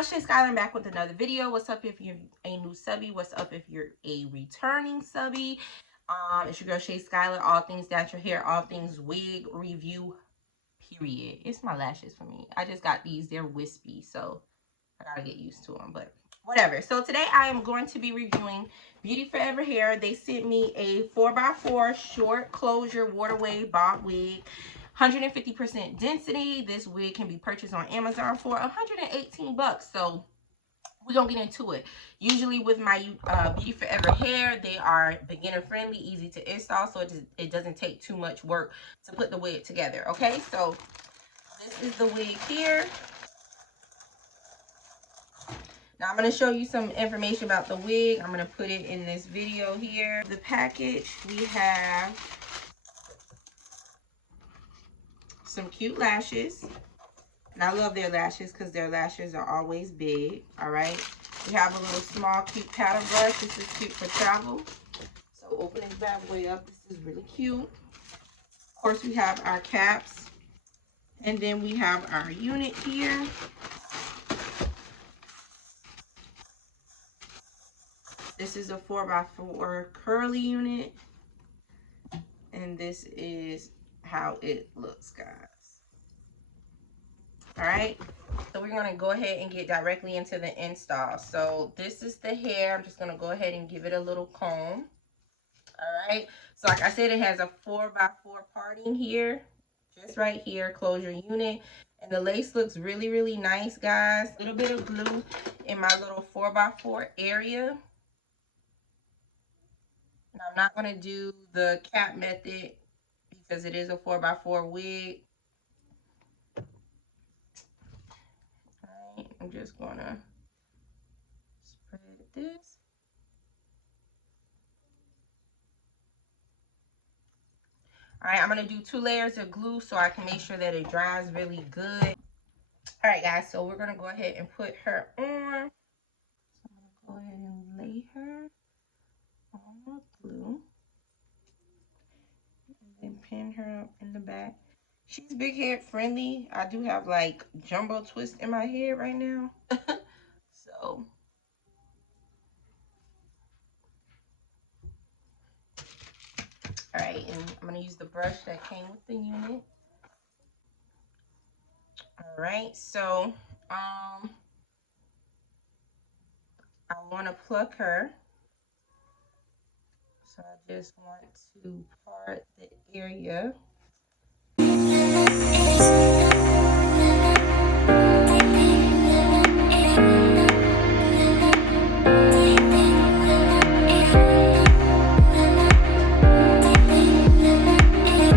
y'all, ShaySkyler. I'm back with another video. What's up if you're a new subby? What's up if you're a returning subby? It's your girl ShaySkyler. All things natural hair, all things wig review, period. It's my lashes for me. I just got these. They're wispy, so I gotta get used to them, but whatever. So today I am going to be reviewing Beauty Forever Hair. They sent me a 4x4 short closure waterway bob wig. 150% density. This wig can be purchased on Amazon for 118 bucks. So we're gonna get into it. Usually with my Beauty Forever hair, they are beginner friendly, easy to install, so it doesn't take too much work to put the wig together. Okay, so this is the wig here. Now I'm going to show you some information about the wig. I'm going to put it in this video here. The package, we have some cute lashes. And I love their lashes because their lashes are always big. All right. We have a little small cute paddle brush. This is cute for travel. So open this bad boy up. This is really cute. Of course, we have our caps. And then we have our unit here. This is a 4x4 curly unit. And this is how it looks, guys. All right. So we're going to go ahead and get directly into the install. So this is the hair. I'm just going to go ahead and give it a little comb. All right. So like I said, it has a 4x4 parting here. Just right here. Closure unit. And the lace looks really, really nice, guys. A little bit of glue in my little 4x4 area. Now, I'm not going to do the cap method because it is a 4x4 wig. Alright, I'm just going to spread this. Alright, I'm going to do 2 layers of glue so I can make sure that it dries really good. Alright, guys, so we're going to go ahead and put her on. So I'm going to go ahead and lay her on the glue. And pin her up in the back. She's big head friendly. I do have like jumbo twist in my hair right now. So alright, and I'm gonna use the brush that came with the unit. Alright, so I want to pluck her. So I just want to part the area.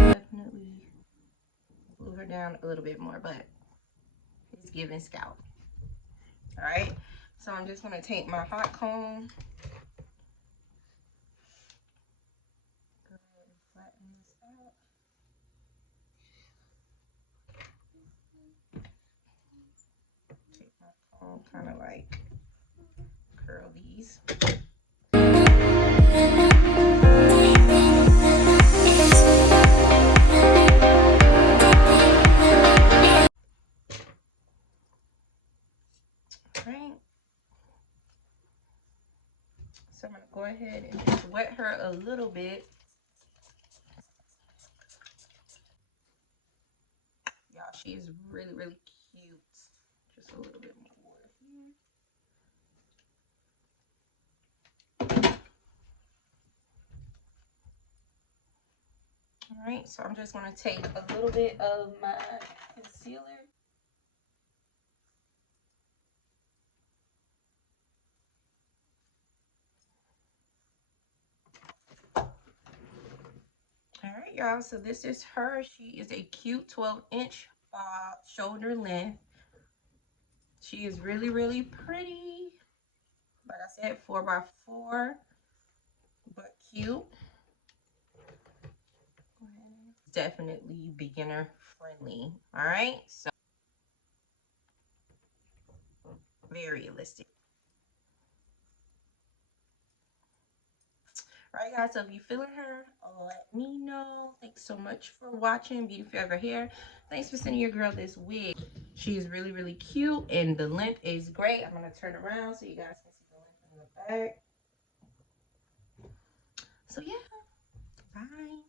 Definitely glue her down a little bit more, but it's giving scalp. All right, so I'm just going to take my hot comb. Go ahead and flatten this out. Take my comb, kind of like curl these. Right. So I'm going to go ahead and just wet her a little bit. Y'all, she is really, really cute. Just a little bit more water here. All right, so I'm just going to take a little bit of my concealer. All right, y'all, so this is her. She is a cute 12-inch shoulder length. She is really, really pretty. Like I said, 4x4, but cute. Definitely beginner friendly. All right, so very realistic. Right, guys, so if you're feeling her, let me know. Thanks so much for watching Beauty Forever Hair. Thanks for sending your girl this wig. She's really, really cute, and the length is great. I'm going to turn around so you guys can see the length in the back. So, yeah. Bye.